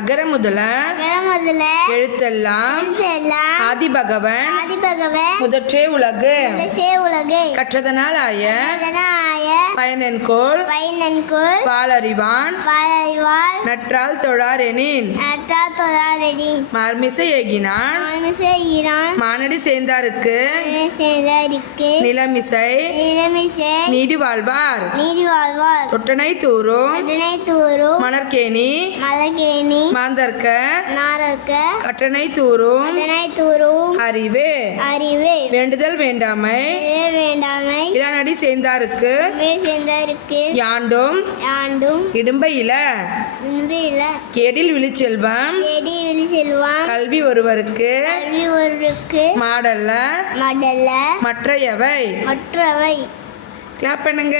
அகர முதல எழுத்தெல்லாம் ஆதிபகவன் முதற்றே உலகு கற்றதனால் ஆய பயனென்கோல் பாலறிவான் நற்றால் தொழாரெனின் மார்மிசை ஏகினான் மானடி சேர்ந்தாருக்கு நிலமிசை நீடி வாழ்வார் தொட்டனை தூரும் மணற்கேணி மாந்தர்க்க கட்டணை தூரும் அறிவே வேண்டுதல் வேண்டாமை இளநடி சேர்ந்தாருக்கு யாண்டும் இடும்பையில கேடில் விழிச்செல்வம் கல்வி ஒருவருக்கு மாடல்ல மற்றையவை கிளாப் பண்ணுங்க.